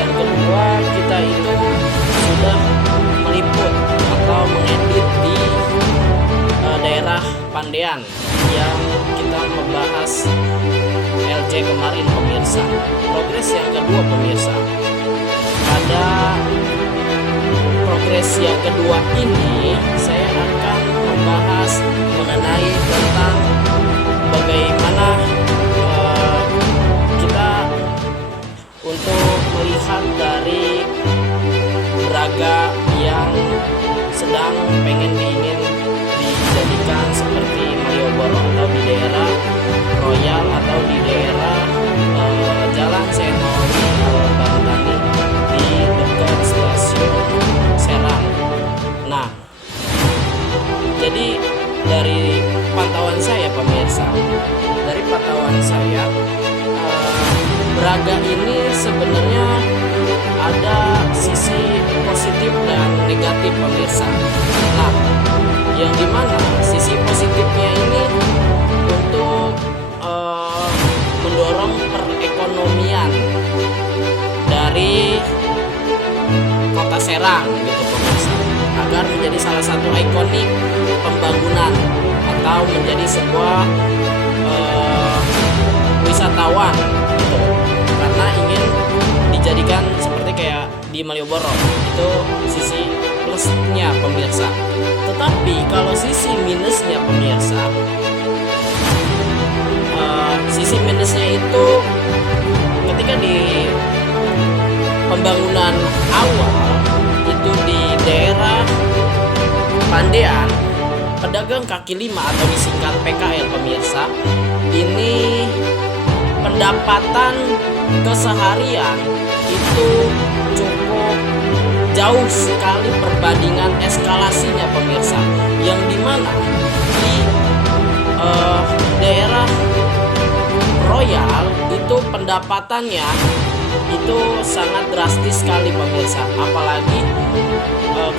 yang kedua, kita itu sudah meliput atau mengedit di daerah Pandean yang kita membahas LC kemarin pemirsa. Progres yang kedua pemirsa, pada progres yang kedua ini saya akan membahas mengenai tentang bagaimana kita untuk melihat dari braga yang sedang ingin dijadikan seperti Malioboro atau di daerah Royal atau di daerah Jalan Senoli Bantani di dekat stasiun Serang. Nah, jadi dari pantauan saya pemirsa, braga ini sebenarnya ada sisi positif dan negatif pemirsa. Nah, yang dimana sisi positifnya ini untuk mendorong perekonomian dari kota Serang gitu pemirsa, agar menjadi salah satu ikonik pembangunan atau menjadi sebuah wisatawan gitu, karena ingin dijadikan seperti kayak di Malioboro. Itu sisi plusnya pemirsa. Tetapi kalau sisi minusnya pemirsa, sisi minusnya itu ketika di pembangunan awal itu di daerah Pandean, pedagang kaki lima atau disingkat PKL pemirsa, ini pendapatan keseharian itu cukup jauh sekali perbandingan eskalasinya pemirsa, yang dimana di daerah Royal itu pendapatannya itu sangat drastis sekali pemirsa, apalagi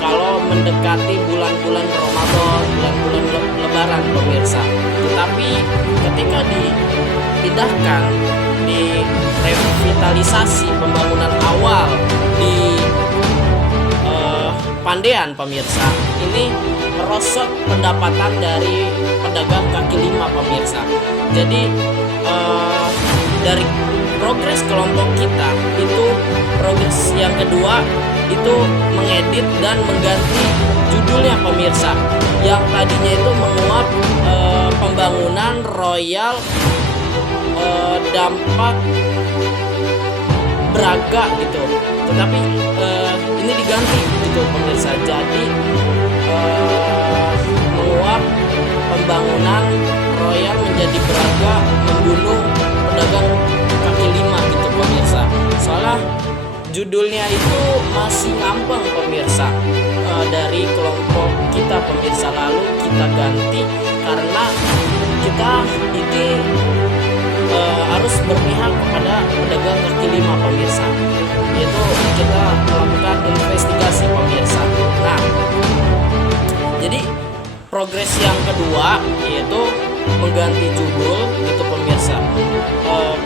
kalau mendekati bulan-bulan Ramadan, bulan-bulan Lebaran pemirsa. Tetapi ketika dipindahkan di revitalisasi pembangunan awal di Pandean pemirsa, ini merosot pendapatan dari pedagang kaki lima pemirsa. Jadi dari progres kelompok kita itu, progres yang kedua itu mengedit dan mengganti judulnya pemirsa, yang tadinya itu menguap pembangunan Royal dampak braga gitu, tetapi ini diganti gitu pemirsa, jadi menguap pembangunan Royal menjadi braga membunuh pedagang kaki lima gitu pemirsa. Soalnya judulnya itu masih ngambang pemirsa dari kelompok kita pemirsa, lalu kita ganti karena kita ini harus berpihak kepada pedagang kaki lima pemirsa, yaitu kita melakukan investigasi pemirsa. Nah, jadi progres yang kedua yaitu mengganti judul gitu pemirsa,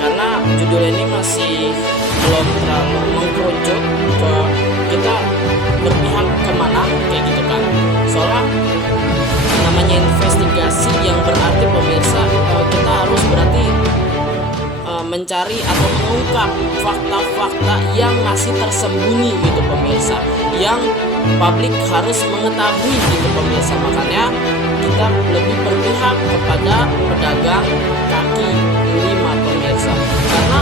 karena judul ini masih belum terlalu mengkerucut ke kita berpihak kemana kayak gitu kan. Soalnya namanya investigasi yang berarti pemirsa, kita harus berarti mencari atau mengungkap fakta-fakta yang masih tersembunyi gitu pemirsa, yang publik harus mengetahui gitu pemirsa. Makanya kita lebih berpihak kepada pedagang kaki lima pemirsa, karena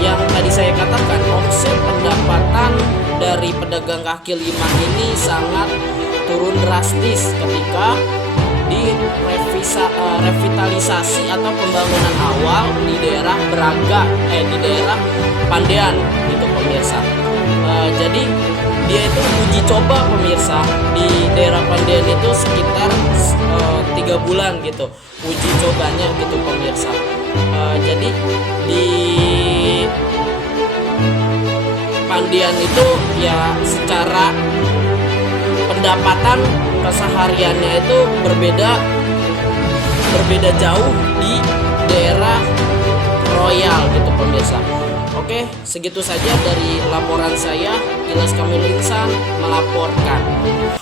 yang tadi saya katakan, omset pendapatan dari pedagang kaki lima ini sangat turun drastis ketika di revitalisasi atau pembangunan awal di daerah Braga, di daerah Pandean gitu pemirsa. Jadi dia itu uji coba pemirsa di daerah Pandean itu sekitar 3 bulan gitu uji cobanya gitu pemirsa. Jadi di Pandean itu ya secara pendapatan kesehariannya itu berbeda jauh di daerah Royal gitu pemirsa. Oke, segitu saja dari laporan saya. Ilyas Kamil Insan melaporkan.